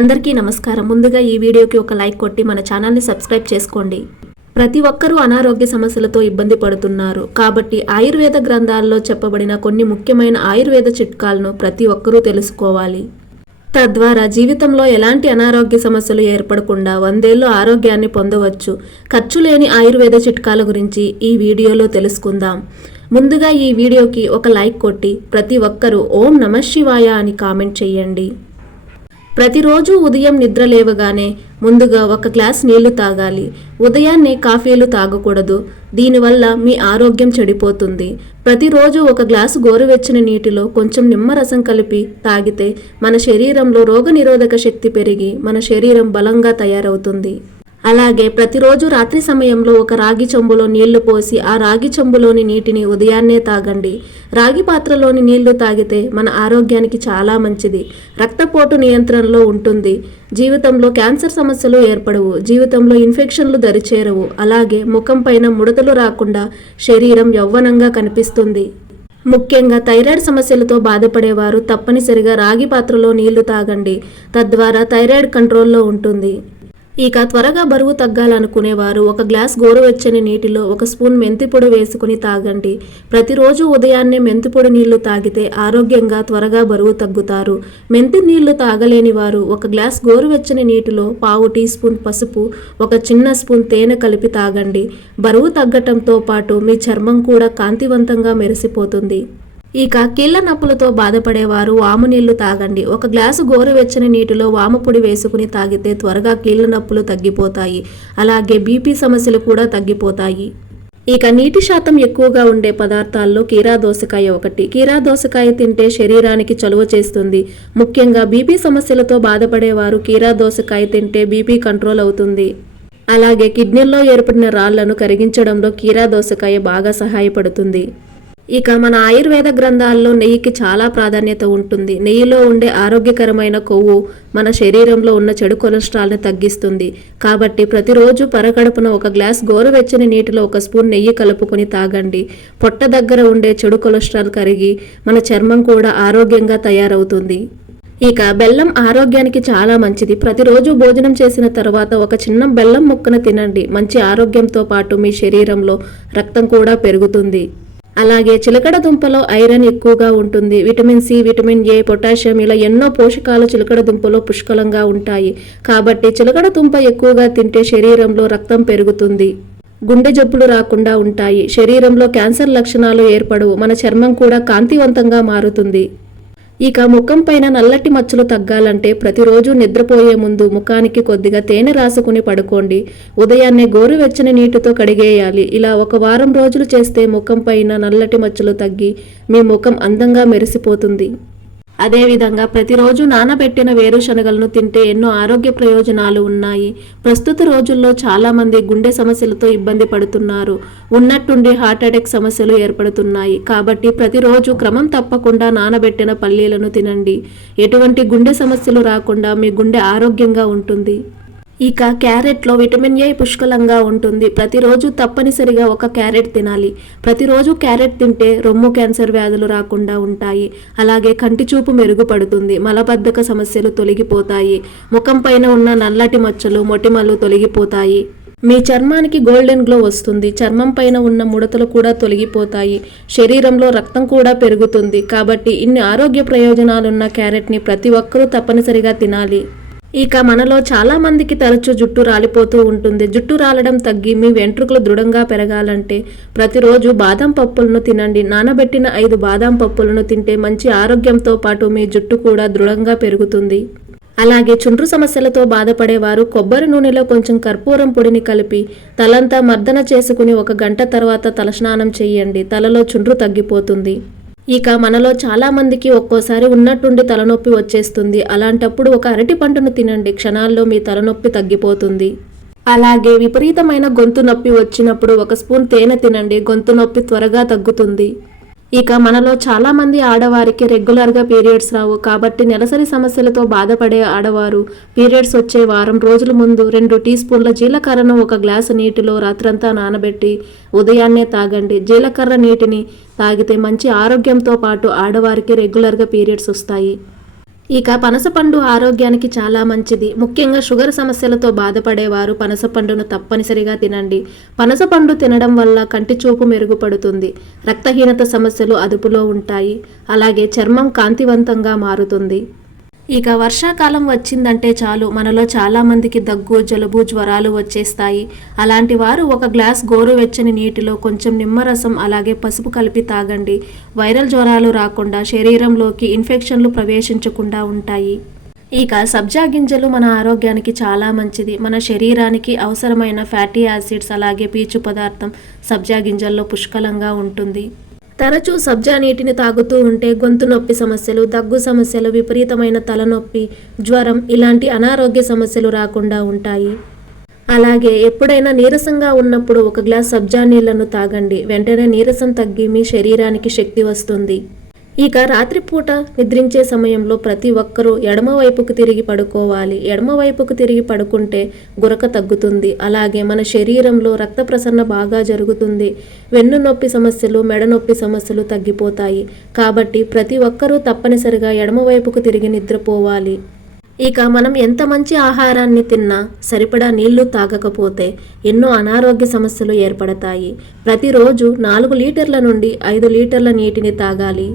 అందరికీ నమస్కారం. ముందుగా ఈ వీడియోకి ఒక లైక్ కొట్టి మన ఛానల్ని సబ్స్క్రైబ్ చేసుకోండి. ప్రతి ఒక్కరూ అనారోగ్య సమస్యలతో ఇబ్బంది పడుతున్నారు. కాబట్టి ఆయుర్వేద గ్రంథాల్లో చెప్పబడిన కొన్ని ముఖ్యమైన ఆయుర్వేద చిట్కాలను ప్రతి ఒక్కరూ తెలుసుకోవాలి. తద్వారా జీవితంలో ఎలాంటి అనారోగ్య సమస్యలు ఏర్పడకుండా 100 ఏళ్లు ఆరోగ్యాన్ని పొందవచ్చు. ఖర్చు లేని ఆయుర్వేద చిట్కాల గురించి ఈ వీడియోలో తెలుసుకుందాం. ముందుగా ఈ వీడియోకి ఒక లైక్ కొట్టి ప్రతి ఒక్కరూ ఓం నమః శివాయ అని కామెంట్ చేయండి. ప్రతిరోజు ఉదయం నిద్ర లేవగానే ముందుగా ఒక గ్లాస్ నీళ్లు తాగాలి. ఉదయాన్నే కాఫీలు తాగకూడదు. దీనివల్ల మీ ఆరోగ్యం చెడిపోతుంది. ప్రతిరోజు ఒక గ్లాసు గోరువెచ్చని నీటిలో కొంచెం నిమ్మరసం కలిపి తాగితే మన శరీరంలో రోగనిరోధక శక్తి పెరిగి మన శరీరం బలంగా తయారవుతుంది. అలాగే ప్రతిరోజు రాత్రి సమయంలో ఒక రాగి చెంబులో నీళ్లు పోసి ఆ రాగి చెంబులోని నీటిని ఉదయాన్నే తాగండి. రాగి పాత్రలోని నీళ్లు తాగితే మన ఆరోగ్యానికి చాలా మంచిది. రక్తపోటు నియంత్రణలో ఉంటుంది. జీవితంలో క్యాన్సర్ సమస్యలు ఏర్పడవు. జీవితంలో ఇన్ఫెక్షన్లు దరిచేరవు. అలాగే ముఖం పైన ముడతలు రాకుండా శరీరం యవ్వనంగా కనిపిస్తుంది. ముఖ్యంగా థైరాయిడ్ సమస్యలతో బాధపడేవారు తప్పనిసరిగా రాగి పాత్రలో నీళ్లు తాగండి. తద్వారా థైరాయిడ్ కంట్రోల్లో ఉంటుంది. ఇక త్వరగా బరువు తగ్గాలనుకునేవారు ఒక గ్లాస్ గోరువెచ్చని నీటిలో 1 స్పూన్ మెంతిపొడి వేసుకుని తాగండి. ప్రతిరోజు ఉదయాన్నే మెంతిపొడి నీళ్లు తాగితే ఆరోగ్యంగా త్వరగా బరువు తగ్గుతారు. మెంతి నీళ్లు తాగలేని వారు 1 గ్లాస్ గోరువెచ్చని నీటిలో 1/2 టీ స్పూన్ పసుపు, 1 చిన్న స్పూన్ తేనె కలిపి తాగండి. బరువు తగ్గటంతో పాటు మీ చర్మం కూడా కాంతివంతంగా మెరిసిపోతుంది. ఇక కీళ్ల నొప్పులతో బాధపడేవారు వాము నీళ్లు తాగండి. 1 గ్లాసు గోరువెచ్చని నీటిలో వాము పొడి వేసుకుని తాగితే త్వరగా కీళ్ల నొప్పులు తగ్గిపోతాయి. అలాగే బీపీ సమస్యలు కూడా తగ్గిపోతాయి. ఇక నీటి శాతం ఎక్కువగా ఉండే పదార్థాల్లో కీరా దోసకాయ ఒకటి. కీరా దోసకాయ తింటే శరీరానికి చలువ చేస్తుంది. ముఖ్యంగా బీపీ సమస్యలతో బాధపడేవారు కీరా దోసకాయ తింటే బీపీ కంట్రోల్ అవుతుంది. అలాగే కిడ్నీల్లో ఏర్పడిన రాళ్లను కరిగించడంలో కీరా దోసకాయ బాగా సహాయపడుతుంది. ఇక మన ఆయుర్వేద గ్రంథాల్లో నెయ్యికి చాలా ప్రాధాన్యత ఉంటుంది. నెయ్యిలో ఉండే ఆరోగ్యకరమైన కొవ్వు మన శరీరంలో ఉన్న చెడు కొలెస్ట్రాల్ని తగ్గిస్తుంది. కాబట్టి ప్రతిరోజు పరగడుపున 1 గ్లాస్ గోరువెచ్చని నీటిలో 1 స్పూన్ నెయ్యి కలుపుకొని తాగండి. పొట్ట దగ్గర ఉండే చెడు కొలెస్ట్రాల్ కరిగి మన చర్మం కూడా ఆరోగ్యంగా తయారవుతుంది. ఇక బెల్లం ఆరోగ్యానికి చాలా మంచిది. ప్రతిరోజు భోజనం చేసిన తర్వాత 1 చిన్న బెల్లం ముక్కను తినండి. మంచి ఆరోగ్యంతో పాటు మీ శరీరంలో రక్తం కూడా పెరుగుతుంది. అలాగే చిలకడ దుంపలో ఐరన్ ఎక్కువగా ఉంటుంది. Vitamin C, vitamin A, potassium ఇలా ఎన్నో పోషకాలు చిలకడ దుంపలో పుష్కలంగా ఉంటాయి. కాబట్టి చిలకడ దుంప ఎక్కువగా తింటే శరీరంలో రక్తం పెరుగుతుంది. గుండె జబ్బులు రాకుండా ఉంటాయి. శరీరంలో క్యాన్సర్ లక్షణాలు ఏర్పడవు. మన చర్మం కూడా కాంతివంతంగా మారుతుంది. ఇక ముఖం పైన నల్లటి మచ్చలు తగ్గాలంటే ప్రతిరోజు నిద్రపోయే ముందు ముఖానికి కొద్దిగా తేనె రాసుకుని పడుకోండి. ఉదయాన్నే గోరువెచ్చని నీటితో కడిగేయాలి. ఇలా 1 వారం రోజులు చేస్తే ముఖం పైన నల్లటి మచ్చలు తగ్గి మీ ముఖం అందంగా మెరిసిపోతుంది. అదేవిధంగా ప్రతిరోజు నానబెట్టిన వేరుశనగలను తింటే ఎన్నో ఆరోగ్య ప్రయోజనాలు ఉన్నాయి. ప్రస్తుత రోజుల్లో చాలామంది గుండె సమస్యలతో ఇబ్బంది పడుతున్నారు. ఉన్నట్టుండి హార్ట్ అటాక్ సమస్యలు ఏర్పడుతున్నాయి. కాబట్టి ప్రతిరోజు క్రమం తప్పకుండా నానబెట్టిన పల్లీలను తినండి. ఎటువంటి గుండె సమస్యలు రాకుండా మీ గుండె ఆరోగ్యంగా ఉంటుంది. ఇక క్యారెట్లో విటమిన్ ఏ పుష్కలంగా ఉంటుంది. ప్రతిరోజు తప్పనిసరిగా 1 క్యారెట్ తినాలి. ప్రతిరోజు క్యారెట్ తింటే రొమ్ము క్యాన్సర్ వ్యాధులు రాకుండా ఉంటాయి. అలాగే కంటి చూపు మెరుగుపడుతుంది. మలబద్ధక సమస్యలు తొలగిపోతాయి. ముఖం పైన ఉన్న నల్లటి మచ్చలు, మొటిమలు తొలగిపోతాయి. మీ చర్మానికి గోల్డెన్ గ్లో వస్తుంది. చర్మం పైన ఉన్న ముడతలు కూడా తొలగిపోతాయి. శరీరంలో రక్తం కూడా పెరుగుతుంది. కాబట్టి ఇన్ని ఆరోగ్య ప్రయోజనాలున్న క్యారెట్ని ప్రతి ఒక్కరూ తప్పనిసరిగా తినాలి. ఇక మనలో చాలా మందికి తరచూ జుట్టు రాలిపోతూ ఉంటుంది. జుట్టు రాలడం తగ్గి మీ వెంట్రుకలు దృఢంగా పెరగాలంటే ప్రతిరోజు బాదం పప్పులను తినండి. నానబెట్టిన 5 బాదం పప్పులను తింటే మంచి ఆరోగ్యంతో పాటు మీ జుట్టు కూడా దృఢంగా పెరుగుతుంది. అలాగే చుండ్రు సమస్యలతో బాధపడేవారు కొబ్బరి నూనెలో కొంచెం కర్పూరం పొడిని కలిపి తలంతా మర్దన చేసుకుని 1 గంట తర్వాత తలస్నానం చేయండి. తలలో చుండ్రు తగ్గిపోతుంది. ఇక మనలో చాలా మందికి ఒక్కోసారి ఉన్నట్టుండి తలనొప్పి వచ్చేస్తుంది. అలాంటప్పుడు 1 అరటి పండును తినండి. క్షణాల్లో మీ తలనొప్పి తగ్గిపోతుంది. అలాగే విపరీతమైన గొంతు నొప్పి వచ్చినప్పుడు 1 స్పూన్ తేనె తినండి. గొంతు నొప్పి త్వరగా తగ్గుతుంది. ఇక మనలో చాలా మంది ఆడవారికి రెగ్యులర్గా పీరియడ్స్ రావు. కాబట్టి నెలసరి సమస్యలతో బాధపడే ఆడవారు పీరియడ్స్ వచ్చే వారం రోజుల ముందు 2 టీ స్పూన్ల జీలకర్రను 1 గ్లాసు నీటిలో రాత్రంతా నానబెట్టి ఉదయాన్నే తాగండి. జీలకర్ర నీటిని తాగితే మంచి ఆరోగ్యంతో పాటు ఆడవారికి రెగ్యులర్గా పీరియడ్స్ వస్తాయి. ఇక పనసపండు ఆరోగ్యానికి చాలా మంచిది. ముఖ్యంగా షుగర్ సమస్యలతో బాధపడేవారు పనసపండును తప్పనిసరిగా తినండి. పనసపండు తినడం వల్ల కంటి చూపు మెరుగుపడుతుంది, రక్తహీనత సమస్యలు అదుపులో ఉంటాయి, అలాగే చర్మం కాంతివంతంగా మారుతుంది. ఇక వర్షాకాలం వచ్చిందంటే చాలు మనలో చాలా మందికి దగ్గు, జలుబు, జ్వరాలు వచ్చేస్తాయి. అలాంటి వారు ఒక గ్లాస్ గోరువెచ్చని నీటిలో కొంచెం నిమ్మరసం అలాగే పసుపు కలిపి తాగండి. వైరల్ జ్వరాలు రాకుండా, శరీరంలోకి ఇన్ఫెక్షన్లు ప్రవేశించకుండా ఉంటాయి. ఇక సబ్జా గింజలు మన ఆరోగ్యానికి చాలా మంచిది. మన శరీరానికి అవసరమైన ఫ్యాటీ యాసిడ్స్ అలాగే పీచు పదార్థం సబ్జా గింజల్లో పుష్కలంగా ఉంటుంది. తరచూ సబ్జా నీటిని తాగుతూ ఉంటే గొంతు నొప్పి సమస్యలు, దగ్గు సమస్యలు, విపరీతమైన తలనొప్పి, జ్వరం ఇలాంటి అనారోగ్య సమస్యలు రాకుండా ఉంటాయి. అలాగే ఎప్పుడైనా నీరసంగా ఉన్నప్పుడు ఒక గ్లాస్ సబ్జా నీళ్లను తాగండి. వెంటనే నీరసం తగ్గి మీ శరీరానికి శక్తి వస్తుంది. ఇక రాత్రిపూట నిద్రించే సమయంలో ప్రతి ఒక్కరూ ఎడమవైపుకు తిరిగి పడుకోవాలి. ఎడమవైపుకు తిరిగి పడుకుంటే గురక తగ్గుతుంది. అలాగే మన శరీరంలో రక్త ప్రసరణ బాగా జరుగుతుంది. వెన్ను నొప్పి సమస్యలు, మెడ నొప్పి సమస్యలు తగ్గిపోతాయి. కాబట్టి ప్రతి ఒక్కరూ తప్పనిసరిగా ఎడమవైపుకు తిరిగి నిద్రపోవాలి. ఇక మనం ఎంత మంచి ఆహారాన్ని తిన్నా సరిపడా నీళ్లు తాగకపోతే ఎన్నో అనారోగ్య సమస్యలు ఏర్పడతాయి. ప్రతిరోజు 4 లీటర్ల నుండి 5 లీటర్ల నీటిని తాగాలి.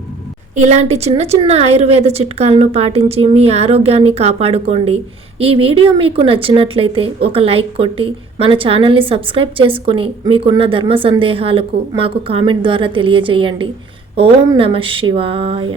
ఇలాంటి చిన్న చిన్న ఆయుర్వేద చిట్కాలను పాటించి మీ ఆరోగ్యాన్ని కాపాడుకోండి. ఈ వీడియో మీకు నచ్చినట్లయితే ఒక లైక్ కొట్టి మన ఛానల్ని సబ్స్క్రైబ్ చేసుకుని మీకున్న ధర్మ సందేహాలకు మాకు కామెంట్ ద్వారా తెలియజేయండి. ఓం నమః శివాయ.